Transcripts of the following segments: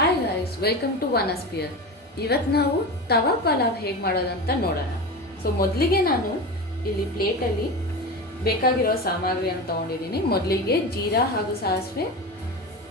Hi guys, welcome to Onesphere. ಇವತ್ತು ನಾವು ತವಾ ಪಲಾವ್ ಹೇಗೆ ಮಾಡೋದಂತ ನೋಡೋಣ. ಸೊ ಮೊದಲಿಗೆ ನಾನು ಇಲ್ಲಿ ಪ್ಲೇಟಲ್ಲಿ ಬೇಕಾಗಿರೋ ಸಾಮಗ್ರಿಯನ್ನು ತೊಗೊಂಡಿದ್ದೀನಿ. ಮೊದಲಿಗೆ ಜೀರಾ ಹಾಗೂ ಸಾಸಿವೆ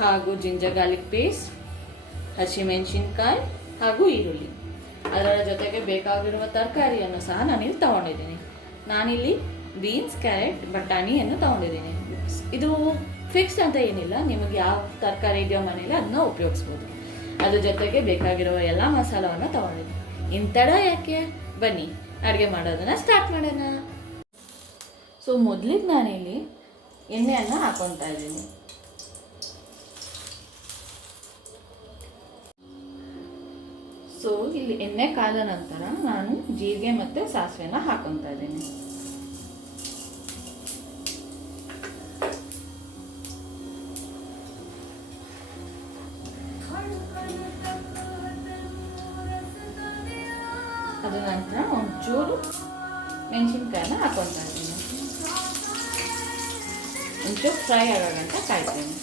ಹಾಗೂ ಜಿಂಜರ್ ಗಾರ್ಲಿಕ್ ಪೇಸ್ಟ್, ಹಸಿಮೆಣಸಿನ್ಕಾಯಿ ಹಾಗೂ ಈರುಳ್ಳಿ. ಅದರ ಜೊತೆಗೆ ಬೇಕಾಗಿರುವ ತರಕಾರಿಯನ್ನು ಸಹ ನಾನಿಲ್ಲಿ ತೊಗೊಂಡಿದ್ದೀನಿ. ನಾನಿಲ್ಲಿ ಬೀನ್ಸ್, ಕ್ಯಾರೆಟ್, ಬಟಾಣಿಯನ್ನು ತೊಗೊಂಡಿದ್ದೀನಿ. ಇದು ಫಿಕ್ಸ್ಡ್ ಅಂತ ಏನಿಲ್ಲ, ನಿಮಗೆ ಯಾವ ತರಕಾರಿ ಇದೆಯೋ ಮನೇಲಿ ಅದನ್ನ ಉಪಯೋಗಿಸ್ಬೋದು. ಅದ್ರ ಜೊತೆಗೆ ಬೇಕಾಗಿರುವ ಎಲ್ಲ ಮಸಾಲವನ್ನು ತೊಗೊಂಡಿದ್ದೀನಿ. ಇಂತಡ ಯಾಕೆ, ಬನ್ನಿ ಅಡುಗೆ ಮಾಡೋದನ್ನು ಸ್ಟಾರ್ಟ್ ಮಾಡೋಣ. ಸೊ ಮೊದಲಿಗೆ ನಾನಿಲ್ಲಿ ಎಣ್ಣೆಯನ್ನು ಹಾಕೊತಾ ಇದ್ದೀನಿ. ಸೊ ಇಲ್ಲಿ ಎಣ್ಣೆ ಕಾದ ನಂತರ ನಾನು ಜೀರಿಗೆ ಮತ್ತು ಸಾಸಿವೆನ ಹಾಕೊತಾ ಇದ್ದೀನಿ. ಅದ ನಂತರ ಒಂಚೂರು ಮೆಣಸಿನ್ಕಾಯನ್ನ ಹಾಕೊತಾ ಇದ್ದೀನಿ. ಒಂಚೂರು ಫ್ರೈ ಆಗೋಗಂಟ ಕಾಯ್ತೀನಿ.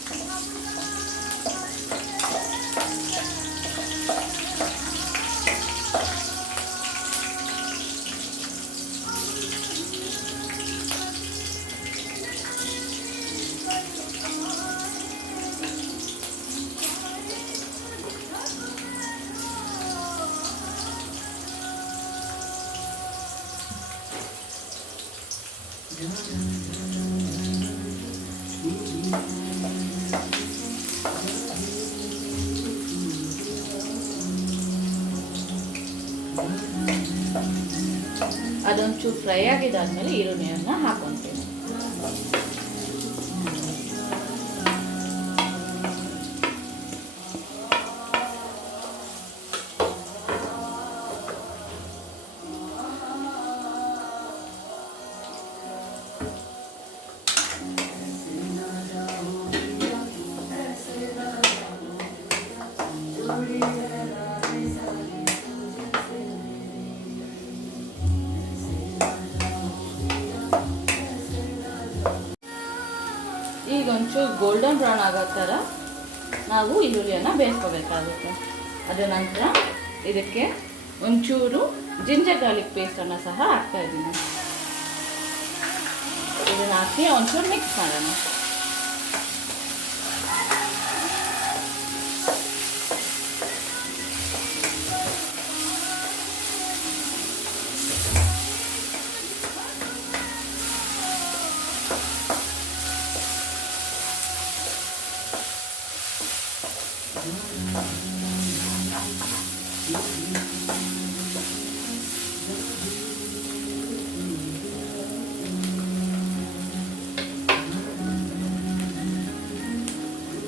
ಅದೊಂಚೂರು ಫ್ರೈ ಆಗಿದ್ದಾದ್ಮೇಲೆ ಈರುಳ್ಳಿಯನ್ನು ಹಾಕೊತೀನಿ. ಈಗ ಒಂಚೂರು ಗೋಲ್ಡನ್ ಬ್ರೌನ್ ಆಗೋ ಥರ ನಾವು ಈರುಳ್ಳಿಯನ್ನು ಬೇಯಿಸ್ಕೋಬೇಕಾಗುತ್ತೆ. ಅದರ ನಂತರ ಇದಕ್ಕೆ ಒಂಚೂರು ಜಿಂಜರ್ ಗಾರ್ಲಿಕ್ ಪೇಸ್ಟನ್ನು ಸಹ ಹಾಕ್ತಾ ಇದ್ದೀನಿ. ಇದನ್ನು ಹಾಕಿ ಒಂಚೂರು ಮಿಕ್ಸ್ ಮಾಡೋಣ.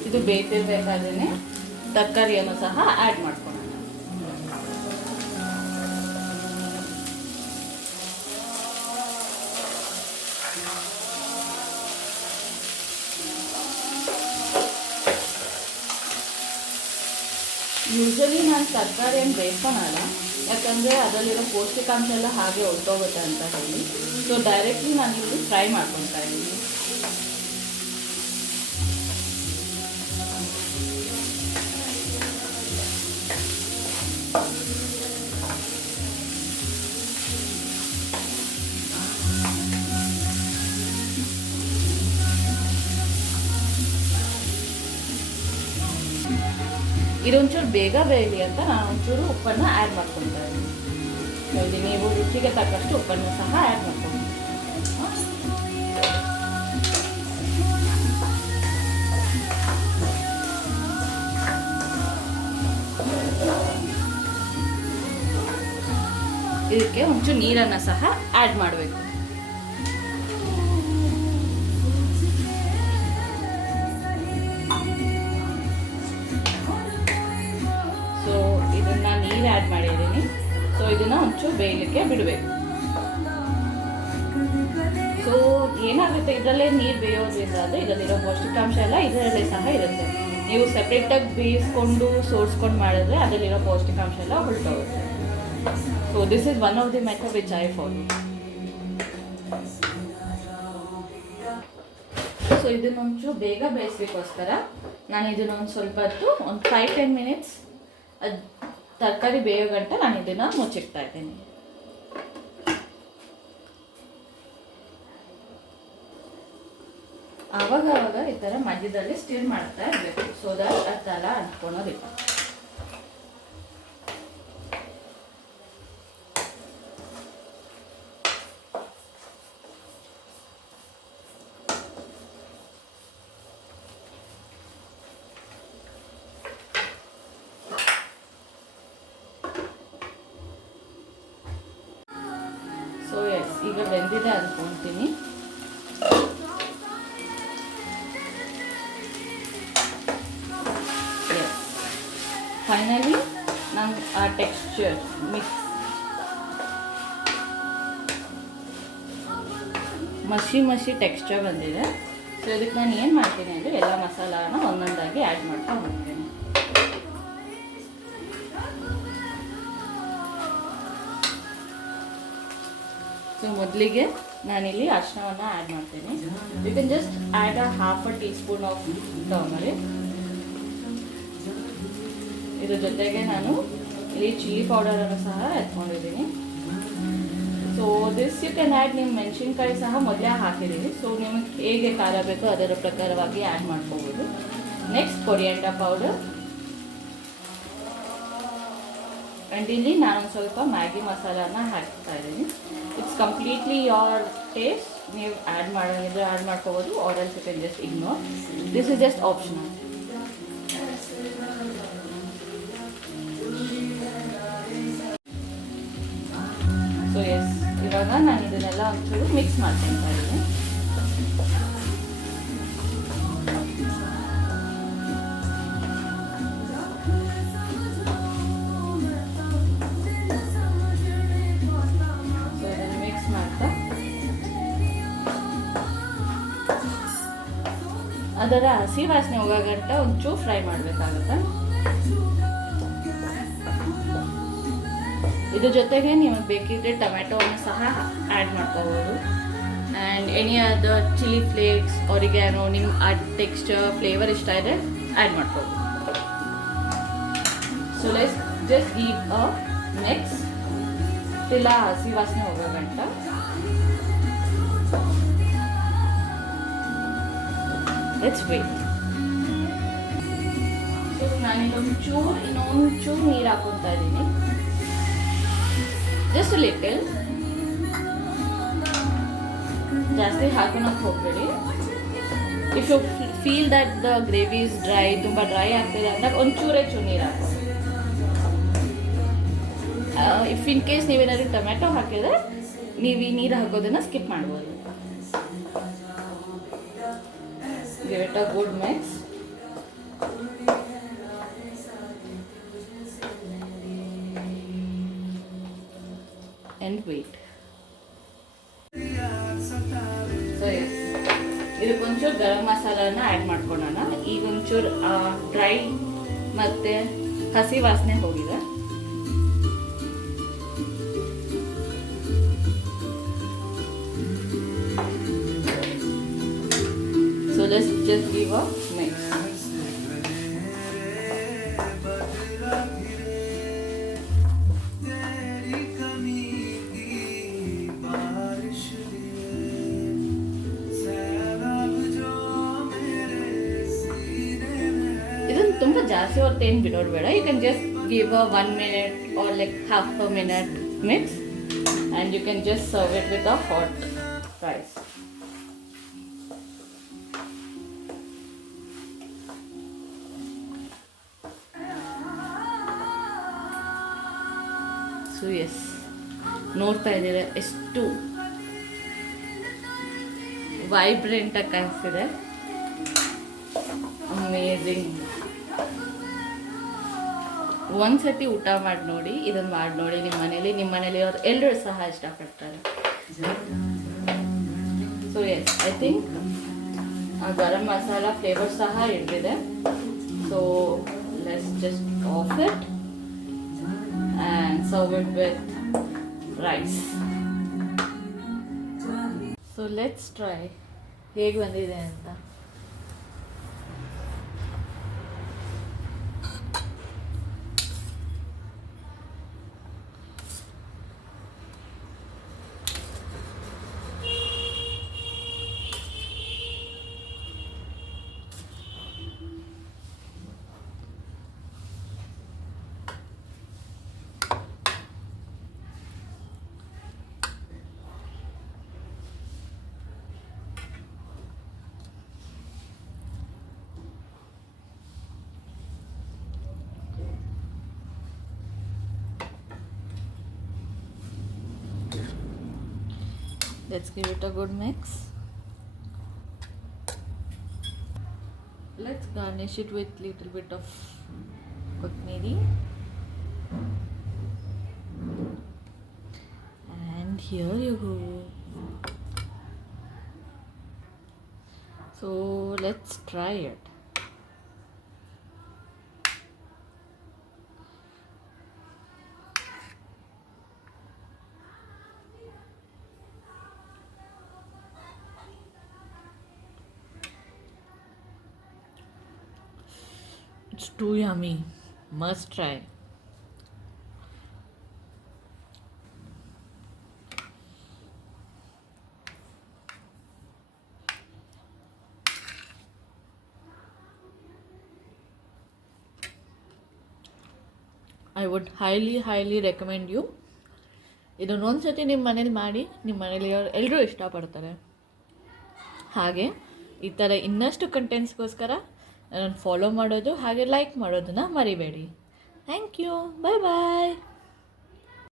ಇದು ಬೇಯ್ತಿರ್ಬೇಕಾದ್ರೆ ತರಕಾರಿಯನ್ನು ಸಹ ಆ್ಯಡ್ ಮಾಡ್ಕೊಳ್ಳೋಣ. ಯೂಶಲಿ ನಾನು ತರಕಾರಿಯನ್ನು ಬೇಯಿಸ್ಕೊಳಲ್ಲ, ಯಾಕಂದರೆ ಅದರಲ್ಲಿರೋ ಪೌಷ್ಟಿಕಾಂಶ ಎಲ್ಲ ಹಾಗೆ ಹೊರಟೋಗುತ್ತೆ ಅಂತ ಹೇಳಿ. ಸೊ ಡೈರೆಕ್ಟ್ಲಿ ನಾನಿಲ್ಲಿ ಫ್ರೈ ಮಾಡ್ಕೊತಾ ಇದ್ದೀನಿ. ಇದೊಂಚೂರು ಬೇಗ ಬೇಯಲಿ ಅಂತ ನಾನು ಒಂಚೂರು ಉಪ್ಪನ್ನು ಆ್ಯಡ್ ಮಾಡ್ಕೊತಾ ಇದ್ದೀನಿ. ನೀವು ರುಚಿಗೆ ತಕ್ಕಷ್ಟು ಉಪ್ಪನ್ನು ಸಹ ಆ್ಯಡ್ ಮಾಡ್ಕೊಂಡು ಇದಕ್ಕೆ ಒಂಚೂರು ನೀರನ್ನು ಸಹ ಆ್ಯಡ್ ಮಾಡಬೇಕು. ನೀರು ಆ್ಯಡ್ ಮಾಡಿದ್ದೀನಿ. ಸೊ ಇದನ್ನು ಒಂಚೂರು ಬೇಯಲಿಕ್ಕೆ ಬಿಡಬೇಕು. ಸೊ ಏನಾಗುತ್ತೆ, ಇದರಲ್ಲೇ ನೀರು ಬೇಯೋದ್ರಿಂದ ಅಂದರೆ ಇದರಲ್ಲಿರೋ ಪೌಷ್ಟಿಕಾಂಶ ಎಲ್ಲ ಇದರಲ್ಲೇ ಸಹ ಇರುತ್ತೆ. ನೀವು ಸೆಪ್ರೇಟಾಗಿ ಬೇಯಿಸ್ಕೊಂಡು ಸೋಡಿಸ್ಕೊಂಡು ಮಾಡಿದ್ರೆ ಅದರಲ್ಲಿರೋ ಪೌಷ್ಟಿಕಾಂಶ ಎಲ್ಲ ಹೊರಟೋಗುತ್ತೆ. So this is one of the method which I follow. So ಇದನ್ನೊಂಚೂರು ಬೇಗ ಬೇಯಿಸ್ಲಿಕ್ಕೋಸ್ಕರ ನಾನು ಇದನ್ನೊಂದು ಸ್ವಲ್ಪ ಹೊತ್ತು ಒಂದು 5-10 ಮಿನಿಟ್ಸ್ ಅದು ತರಕಾರಿ ಬೇಯೋ ಗಂಟ ನಾನು ಇದನ್ನು ಮುಚ್ಚಿಡ್ತಾ ಇದ್ದೀನಿ. ಆವಾಗ ಈ ಥರ ಮಧ್ಯದಲ್ಲಿ ಸ್ಟಿರ್ ಮಾಡ್ತಾ ಇರಬೇಕು, ಸೊ ದಟ್ ಆ ಥರ ಅಂಟ್ಕೊಳೋದಿಲ್ಲ. ಸೊ ಎಸ್, ಈಗ ಬೆಂದಿದೆ ಅಂದ್ಕೊಳ್ತೀನಿ. ಫೈನಲಿ ನಂಗೆ ಆ ಟೆಕ್ಸ್ಚರ್ ಮಸಿ ಟೆಕ್ಸ್ಚರ್ ಬಂದಿದೆ. ಸೊ ಇದಕ್ಕೆ ನಾನು ಏನು ಮಾಡ್ತೀನಿ ಅಂದರೆ ಎಲ್ಲ ಮಸಾಲಾನ ಒಂದೊಂದಾಗಿ ಆ್ಯಡ್ ಮಾಡ್ತಾ ಹೋಗ್ತೀನಿ. ಸೊ ಮೊದಲಿಗೆ ನಾನಿಲ್ಲಿ ಅರಿಶಿನವನ್ನು ಆ್ಯಡ್ ಮಾಡ್ತೀನಿ. You can just add a 1/2 teaspoon of turmeric. ಇದ್ರ ಜೊತೆಗೆ ನಾನು ಇಲ್ಲಿ ಚಿಲ್ಲಿ ಪೌಡರನ್ನು ಸಹ ಎತ್ಕೊಂಡಿದ್ದೀನಿ. So this you can add, ನಿಮ್ಮ ಮೆಣಸಿನ್ಕಾಯಿ ಸಹ ಮೊದಲೇ ಹಾಕಿದ್ದೀನಿ. ಸೊ ನಿಮಗೆ ಹೇಗೆ ಖಾರ ಬೇಕೋ ಅದರ ಪ್ರಕಾರವಾಗಿ ಆ್ಯಡ್ ಮಾಡ್ಕೋಬೋದು. ನೆಕ್ಸ್ಟ್ ಕೊರಿಯಾಂಡರ್ ಪೌಡರ್, ಆ್ಯಂಡ್ ಇಲ್ಲಿ ನಾನು ಸ್ವಲ್ಪ ಮ್ಯಾಗಿ ಮಸಾಲಾನ ಹಾಕ್ತಾ ಇದ್ದೀನಿ. It's completely your taste. ನೀವು ಆ್ಯಡ್ ಮಾಡೋದಿದ್ರೆ ಆ್ಯಡ್ ಮಾಡ್ಕೋಬೋದು, or else you can just ignore. This is just optional. So yes, ಇವಾಗ ನಾನು ಇದನ್ನೆಲ್ಲ ಒಂಚೂರು ಮಿಕ್ಸ್ ಮಾಡ್ಕೊತಾ ಇದ್ದೀನಿ. ಸೊ ಇದನ್ನು ಮಿಕ್ಸ್ ಮಾಡ್ತಾ ಅದರ ಹಸಿ ವಾಸನೆ ಹೋಗೋಗಂಟ ಒಂಚೂರು ಫ್ರೈ ಮಾಡಬೇಕಾಗುತ್ತೆ. ಇದ್ರ ಜೊತೆಗೆ ನಿಮಗೆ ಬೇಕಿದ್ರೆ ಟೊಮೆಟೊವನ್ನು ಸಹ ಆ್ಯಡ್ ಮಾಡ್ಕೋಬೋದು. And any other chilli flakes, ಆರಿಗ್ಯಾನೋ, ನಿಮ್ಮ ಆ ಟೆಕ್ಸ್ಚರ್ ಫ್ಲೇವರ್ ಇಷ್ಟ ಇದೆ ಆ್ಯಡ್ ಮಾಡ್ಕೋಬೋದು. So let's just give a mix till ಆ ಹಸಿ ವಾಸನೆ ಹೋಗೋ ಗಂಟ. Let's wait. ಸೊ ನಾನಿನ್ನೊಂಚೂರು ನೀರು ಹಾಕೊತಾ ಇದ್ದೀನಿ, ಜಸ್ಟ್ ಲಿಟಲ್. ಜಾಸ್ತಿ ಹಾಕೋಣಕ್ಕೆ ಹೋಗಬೇಡಿ. If you feel that the gravy is dry, ತುಂಬ ಡ್ರೈ ಆಗ್ತಿದೆ ಅಂದಾಗ ಒಂಚೂರೇ ನೀರು ಹಾಕಿ. ಇಫ್ ಇನ್ ಕೇಸ್ ನೀವೇನಾದ್ರು ಟೊಮೆಟೊ ಹಾಕಿದ್ರೆ ನೀವು ಈ ನೀರು ಹಾಕೋದನ್ನು ಸ್ಕಿಪ್ ಮಾಡ್ಬೋದು. Give it a good mix. And wait. So ಇದಕ್ಕೊಂಚೂರು ಗರಂ ಮಸಾಲಾನ ಆ್ಯಡ್ ಮಾಡ್ಕೊಳ್ಳೋಣ. ಈಗ ಒಂಚೂರು ಡ್ರೈ ಮತ್ತು ಹಸಿ ವಾಸನೆ ಹೋಗಿದೆ. So let's just give a mix. ತುಂಬ ಜಾಸ್ತಿ ಹೊತ್ತು ಏನು ಬಿಡೋದು ಬೇಡ. You can just give a 1 minute R like half a minute mix and you can just serve it with a hot rice. So yes, ನೋಡ್ತಾ ಇದ್ದೀರಾ ಎಷ್ಟು ವೈಬ್ರೆಂಟಾಗಿ ಕಾಣಿಸ್ತಿದೆ. ಅಮೇಝಿಂಗ್. ಒಂದ್ಸತಿ ಊಟ ಮಾಡಿ ನೋಡಿ, ಇದನ್ನು ಮಾಡಿ ನೋಡಿ ನಿಮ್ಮ ಮನೇಲಿ ಅವ್ರು ಎಲ್ಲರೂ ಸಹ ಇಷ್ಟಪಡ್ತಾರೆ. So yes, I think garam masala flavour ಸಹ ಹಿಡಿದಿದೆ. So let's just off it and serve it with rice. So let's try ಹೇಗೆ ಬಂದಿದೆ ಅಂತ. Let's give it a good mix. Let's garnish it with little bit of kothmeri. And here you go. So let's try it. It's too yummy. Must try. I would highly recommend you. ಇದನ್ನು ಒಂದ್ಸತಿ ನಿಮ್ಮ ಮನೇಲಿ ಮಾಡಿ, ನಿಮ್ಮ ಮನೇಲಿ ಎಲ್ಲರೂ ಇಷ್ಟಪಡ್ತಾರೆ. ಹಾಗೆ ಈ ಥರ ಇನ್ನಷ್ಟು ಕಂಟೆಂಟ್ಸ್ಗೋಸ್ಕರ ನನ್ನನ್ನು ಫಾಲೋ ಮಾಡೋದು ಹಾಗೆ ಲೈಕ್ ಮಾಡೋದನ್ನು ಮರಿಬೇಡಿ. Thank you. Bye bye.